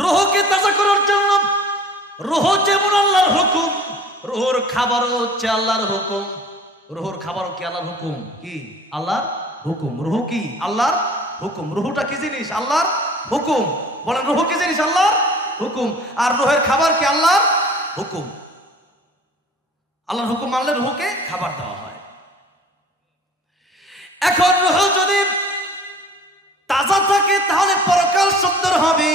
রুহকে তাজা করার জন্য রুহ যেমন আল্লাহর হুকুম, রুহুর খাবারও হচ্ছে আল্লাহর হুকুম। রুহুর খাবারও কি আল্লাহর হুকুম? কি আল্লাহর হুকুম। রুহু কি আল্লাহর হুকুম। রুহুটা কি জিনিস? আল্লাহর হুকুম। বলেন রুহু কি জিনিস? আল্লাহর হুকুম। আর রুহের খাবার কি? আল্লাহর হুকুম। আল্লাহর হুকুম মানলে রুহুকে খাবার দেওয়া হয়। এখন রুহ যদি তাজা থাকে তাহলে পরকাল সুন্দর হবে।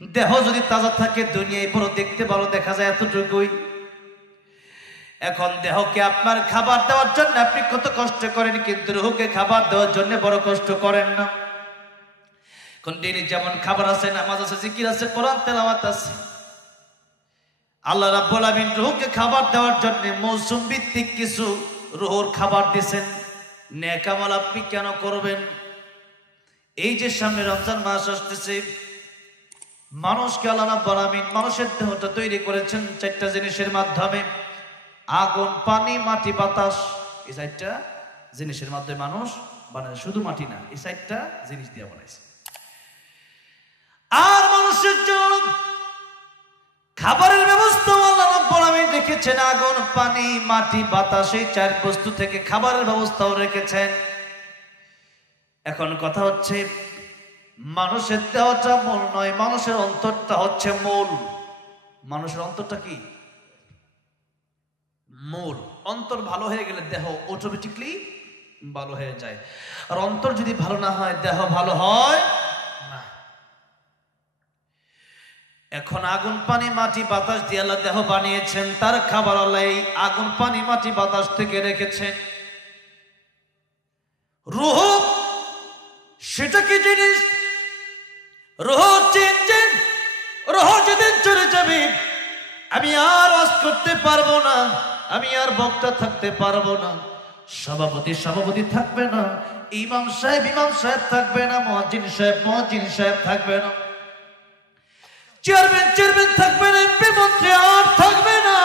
দেহ যদি তাজা থাকে দুনিয়ায় বড় দেখতে ভালো দেখা যায়, এতটুকুই। এখন দেহকে আপনার খাবার দেওয়ার জন্য আপনি কত কষ্ট করেন, কিন্তু রুহকে খাবার দেওয়ার জন্য বড় কষ্ট করেন না। কোন দিনে যেমন খাবার আছে, নামাজ আছে, জিকির আছে, কোরআন তেলাওয়াত আছে। আল্লাহ রাব্বুল আমিন রুহকে খাবার দেওয়ার জন্য মৌসুম ভিত্তিক কিছু রুহুর খাবার দিয়েছেন। নেক আমল আপনি কেন করবেন? এই যে সামনে রমজান মাস আসতেছে, মানুষকে আল্লাহ রাব্বুল আমিন মানুষের দেহটা তৈরি করেছেন চারটা জিনিসের মাধ্যমে: আগুন, পানি, মাটি, বাতাস। এই চারটা জিনিসের মাধ্যমে মানুষ বানায়। শুধু মাটি না, এই চারটা জিনিস দিয়ে বানাইছে। আর মানুষের জন্য খাবারের ব্যবস্থা আল্লাহ রাব্বুল আমিন রেখেছেন। আগুন, পানি, মাটি, বাতাস, এই চার বস্তু থেকে খাবারের ব্যবস্থাও রেখেছেন। এখন কথা হচ্ছে, মানুষের দেহটা মূল নয়, মানুষের অন্তরটা হচ্ছে মূল। মানুষের অন্তরটা কি? মূল। অন্তর ভালো হয়ে গেলে দেহ অটোমেটিকলি ভালো হয়ে যায়। আর অন্তর যদি ভালো না হয়, দেহ ভালো হয় না। এখন আগুন, পানি, মাটি, বাতাস দিয়ে আল্লাহ দেহ বানিয়েছেন। তার খাবার আল্লাহ এই আগুন, পানি, মাটি, বাতাস থেকে রেখেছেন। রূহ সেটা কি জিনিস? রূহ চেঞ্জেন। রূহ যেদিন চলে যাবে, আমি আর ওয়াজ করতে পারবো না, আমি আর বক্তা থাকতে পারবো না, সভাপতি থাকবে না, ইমাম সাহেব থাকবে না, মুয়াজ্জিন সাহেব থাকবে না, চেয়ারম্যান থাকবে না, এমপি মন্ত্রী আর থাকবে না।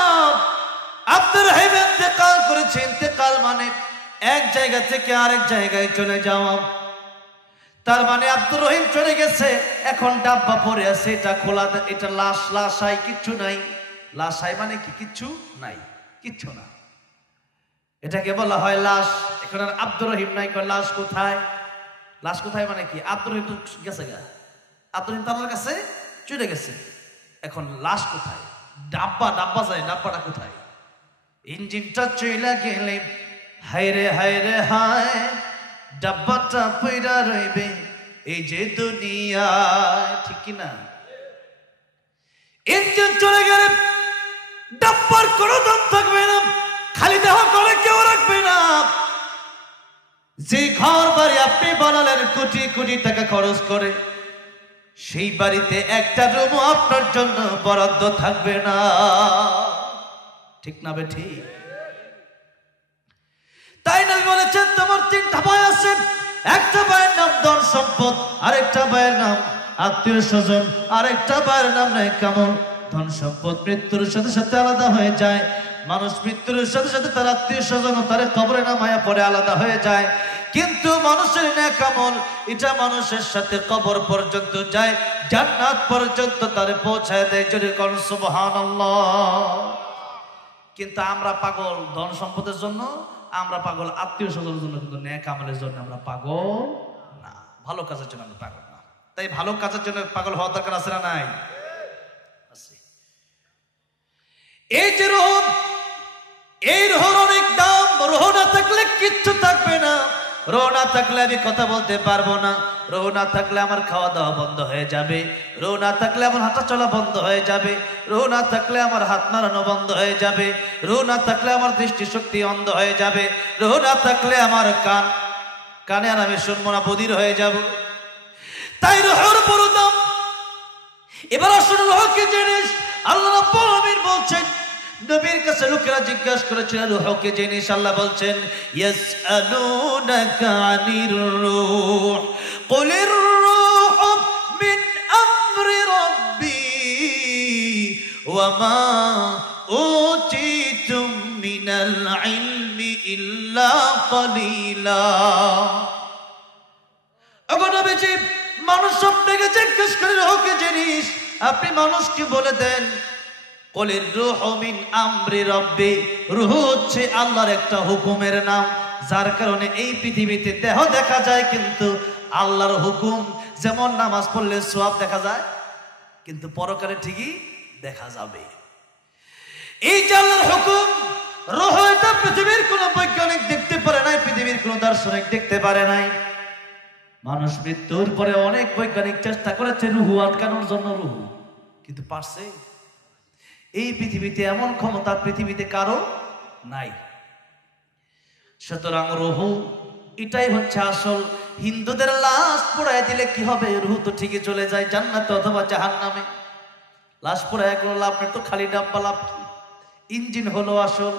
আব্দুর রহিম ইন্তেকাল করেছে। ইন্তেকাল মানে এক জায়গা থেকে আরেক জায়গায় চলে যাওয়া। তার মানে আব্দুর রহিম চলে গেছে, এখন ডাব্বা পড়ে আছে, এটা খোলা, এটা লাশাই কিচ্ছু নাই। লাশাই মানে কি? কিচ্ছু নাই, কিচ্ছু না, এটাকে বলা হয় লাশ। এখন আর আব্দুর রহিম নাই, লাশ কোথায়? লাশ কোথায় মানে কি? আব্দুর রহিম তো গেছে গা, আব্দুর রহিম তার কাছে চলে গেছে, এখন লাশ কোথায়? ডাব্বা যায়, ডাব্বাটা কোথায়? ইঞ্জিনটা চলে গেলে হায়রে হায়, ডাব্বাটা পইরা রইবে এই যে দুনিয়া, ঠিক কি না? ইঞ্জিন চলে গেলে ডাব্বার কোনো দাম থাকবে না, খালি দেহ করে কেউ রাখবে না। যে ঘর বাড়ি আপনি বানালেন কোটি কোটি টাকা খরচ করে, সেই বাড়িতে একটা রুমও আপনার জন্য বরাদ্দ থাকবে না, ঠিক না বে ঠিক? তাই নবী বলেছেন, তোমার তিনটা ভাই আছে, একটা ভাইয়ের নাম ধন সম্পদ, আরেকটা ভাইয়ের নাম আত্মীয় স্বজন, আরেকটা ভাইয়ের নাম নেক আমল। ধন সম্পদ মৃত্যুর সাথে সাথে আলাদা হয়ে যায়। মানুষ মৃত্যুর সাথে সাথে তার আত্মীয় স্বজন ও তার কবরে নামায়া পরে আলাদা হয়ে যায়। কিন্তু মানুষের নেক আমল এটা মানুষের সাথে কবর পর্যন্ত যায়, জান্নাত পর্যন্ত তারে পৌঁছায় দেয়। জোরে বলুন সুবহানাল্লাহ। কিন্তু আমরা পাগল ধন সম্পদের জন্য, আমরা পাগল আত্মীয় স্বজনের জন্য, কিন্তু নেক আমলের জন্য আমরা পাগল না, ভালো কাজের জন্য আমরা পাগল না। তাই ভালো কাজের জন্য পাগল হওয়ার দরকার আছে না নাই? আছে। এই যে রূহ, এই রূহের অনেক দাম। রূহ না থাকলে কিচ্ছু থাকবে না। রূহ না থাকলে আমি কথা বলতে পারবো না। রূহ না থাকলে আমার খাওয়া দাওয়া বন্ধ হয়ে যাবে। রূহ না থাকলে আমার হাঁটা চলা বন্ধ হয়ে যাবে। রূহ না থাকলে আমার হাত নাড়ানো বন্ধ হয়ে যাবে। রূহ না থাকলে আমার দৃষ্টিশক্তি অন্ধ হয়ে যাবে। রূহ না থাকলে আমার কানে আর আমি শুনবো না, বধির হয়ে যাব। তাই রূহের বড় দাম। এবার আসুন রূহ কি জিনিস? আল্লাহ রাব্বুল আমিন বলছেন, নবীর কাছে লোকেরা জিজ্ঞাসা করেছিলেন রূহ কি জিনিস? আল্লাহ বলছেন, ইয়াসআলুনাকা আনির রূহ কুলির রূহু মিন আমরি রাব্বি ওয়া মা উতিতুম মিনাল ইলমি ইল্লা ক্বালিলা। ওগো নবীজি, মানুষ আপনাকে জিজ্ঞেস করে রুহ কি জিনিস, আপনি মানুষকে বলে দেন কলির রূহ মিন আমরি রব্বি, রূহ হচ্ছে আল্লাহর একটা হুকুমের নাম, যার কারণে এই পৃথিবীতে দেহ দেখা যায় কিন্তু আল্লাহর হুকুম। যেমন নামাজ পড়লে সওয়াব দেখা যায়, কিন্তু পরকালে ঠিকই দেখা যাবে। এই যে আল্লাহর হুকুম, রূহ এটা পৃথিবীর কোনো বৈজ্ঞানিক দেখতে পারে নাই, পৃথিবীর কোনো দার্শনিক দেখতে পারে নাই। মানুষ মৃত্যুর পরে অনেক বৈজ্ঞানিক চেষ্টা করেছে রূহ আটকানোর জন্য, রূহ কিন্তু পারছে? এই পৃথিবীতে এমন ক্ষমতা পৃথিবীতে কারো নাই। সুতরাং রূহ এটাই হচ্ছে আসল। হিন্দুদের লাশ পোড়ায় দিলে কি হবে? রূহ তো ঠিকই চলে যায় জান্নাতে অথবা জাহান্নামে। লাশ পোড়ায় কোনো লাভ নেই, তো খালি ডাব্বা লাভ কি? ইঞ্জিন হলো আসল,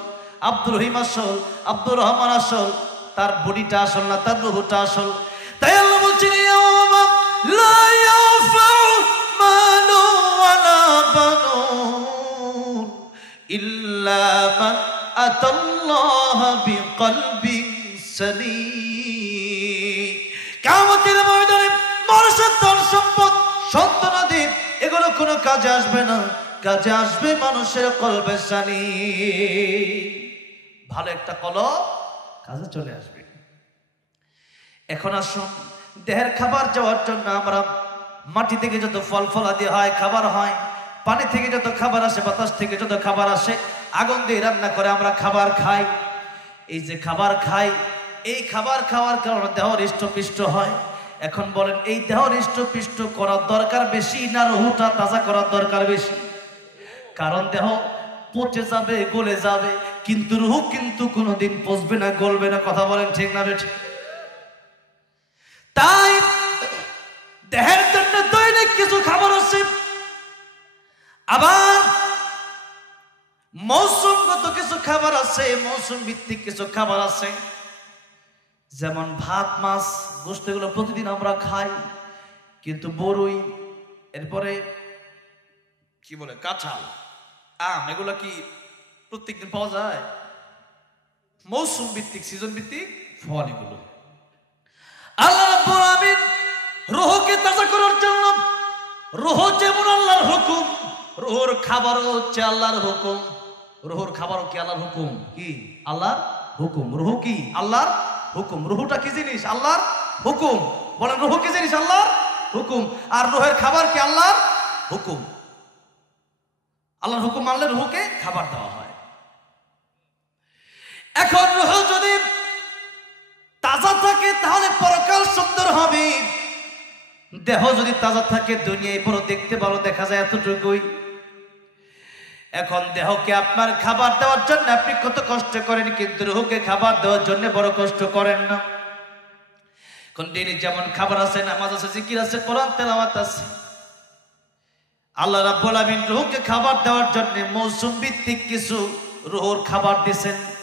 আব্দুর রহিম আসল, আব্দুর রহমান আসল, তার বডিটা আসল না, তার রূহটা আসল। তাই আল্লাহ বলছেন ইয়াউমা লা ইয়ানফাউ মালু ওয়ালা বানুন ইল্লা মান আতাল্লাহ বিকলবিন সালিম। কিয়ামতের ময়দানে মানুষের ধন সম্পদ, সন্তানাদি এগুলো কোনো কাজে আসবে না, কাজে আসবে মানুষের কলবে সালিম। ভালো একটা কলব কাজে চলে আসবে। এখন আসুন, দেহের খাবার যাওয়ার জন্য আমরা মাটি থেকে যত ফল ফলাদি হয়, খাবার হয়, পানি থেকে যত খাবার আসে, বাতাস থেকে যত খাবার আসে, আগুন দিয়ে রান্না করে আমরা খাবার খাই। এই যে খাবার খাই, এই খাবার খাওয়ার কারণে দেহ হৃষ্টপুষ্ট হয়। এখন বলেন, এই দেহ হৃষ্টপুষ্ট করার দরকার বেশি না রুহটা তাজা করার দরকার বেশি? কারণ দেহ পচে যাবে, গলে যাবে, কিন্তু রুহ কিন্তু কোনোদিন পচবে না, গলবে না। কথা বলেন ঠিক না বেঠিক? তাই দেহের জন্য দৈনিক কিছু খাবার আছে, আবার মৌসুমগত কিছু খাবার আছে, মৌসুম ভিত্তিক কিছু খাবার আছে। যেমন ভাত, মাছ, গোশত এগুলো প্রতিদিন আমরা খাই, কিন্তু বরই, এরপরে কি বলে কাঁঠাল, আম, এগুলো কি প্রত্যেকদিন পাওয়া যায়? মৌসুম ভিত্তিক, সিজন ভিত্তিক ফল এগুলো। আল্লাহ রাব্বুল আলামিন রূহকে তাজা করার জন্য, রূহ যেমন আল্লাহর হুকুম, রূহর খাবারও হচ্ছে আল্লাহর হুকুম। রূহর খাবারও কি আল্লাহর হুকুম? কি আল্লাহর হুকুম। রূহ কি আল্লাহর হুকুম। রূহটা কি জিনিস? আল্লাহর হুকুম। বলেন, রূহ কি জিনিস? আল্লাহর হুকুম। আর রূহের খাবার কি? আল্লাহর হুকুম। আল্লাহর হুকুম মানলে রূহকে খাবার দেওয়া হয়। এখন রূহ যদি তাজা থাকে তাহলে পরকাল সুন্দর হবে। দেহ যদি তাজা থাকে দুনিয়ায় বড় দেখতে ভালো দেখা যায়, এতটুকুই। এখন দেহকে আপনার খাবার দেওয়ার জন্য আপনি কত কষ্ট করেন, কিন্তু রূহকে খাবার দেওয়ার জন্য বড় কষ্ট করেন না। কোন দিনই যেমন খাবার আছে, নামাজ আছে, জিকির আছে, কোরআন তেলাওয়াত আছে। আল্লাহ রাব্বুল আলামিন রূহকে খাবার দেওয়ার জন্য মৌসুম ভিত্তিক কিছু রূহর খাবার দিয়েছেন।